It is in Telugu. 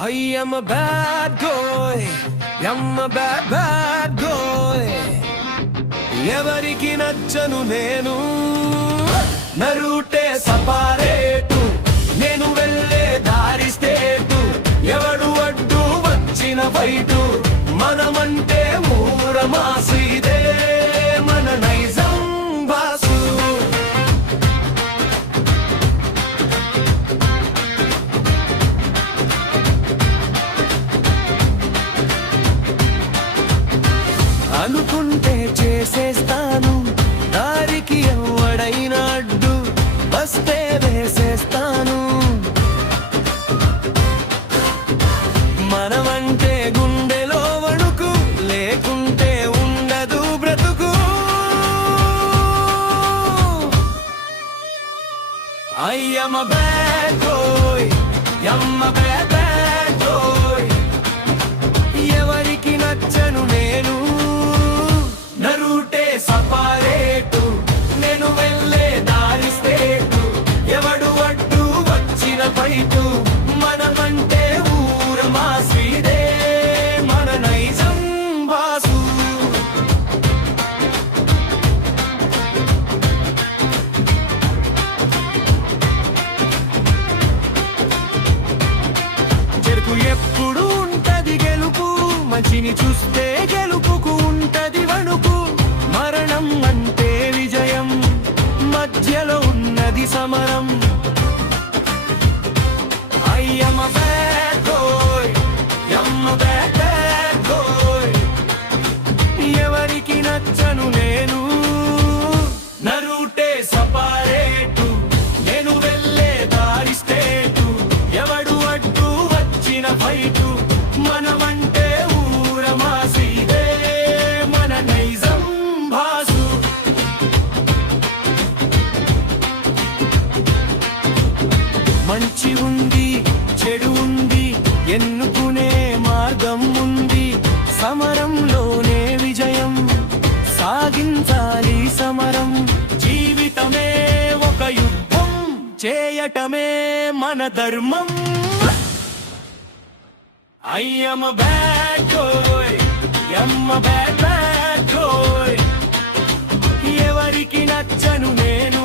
I am a bad boy, I'm a bad boy. ఎవరికి నచ్చను నేను, నరుటే సపారేటు, నేను వెళ్ళే దారి స్టేటు, ఎవడు అడ్డు వచ్చిన బయటు, మనమంటే ఊరమాసు, ఇదే మన నైజం బాసు. అనుకుంటే చేసేస్తాను, దారికి ఎవడైనా అడ్డు వస్తే వేసేస్తాను. మనమంటే గుండెలో వణుకు, లేకుంటే ఉండదు బ్రతుకు. I am a bad boy, I'm a bad boy. ఎవరికి నచ్చను నేను, నరుటే సపారేటు, నేను వెళ్ళే దారి స్టేటు, ఎవడు అడ్డు వచ్చిన బయటు, మనమంటే ఊరమాసు, ఇదే మన నైజం బాసు. చెరుకు ఎప్పుడు ఉంటది గెలుపు, మంచిని చూస్తే గెలుపుకు ఉంటది వణుకు. మరణం అంటే విజయం, మధ్యలో ఉన్నది సమరం. I am a bad boy, I'm a bad boy. ఎవరికి నచ్చను నేను, నరుటే సపారేటు, నేను వెళ్ళే దారి స్టేటు, ఎవడు అడ్డు వచ్చిన బయటు, మనమంటే ఊరమాసు, ఇదే మన నైజం బాసు. మంచి ఉంది చెడు ఉంది, ఎన్నుకునే మార్గం ఉంది, సమరంలోనే విజయం, సాగించాలి సమరం. జీవితమే ఒక యుద్ధం, చేయటమే మన ధర్మం. I am a bad boy, I'm a bad boy. ఎవరికి నచ్చను నేను,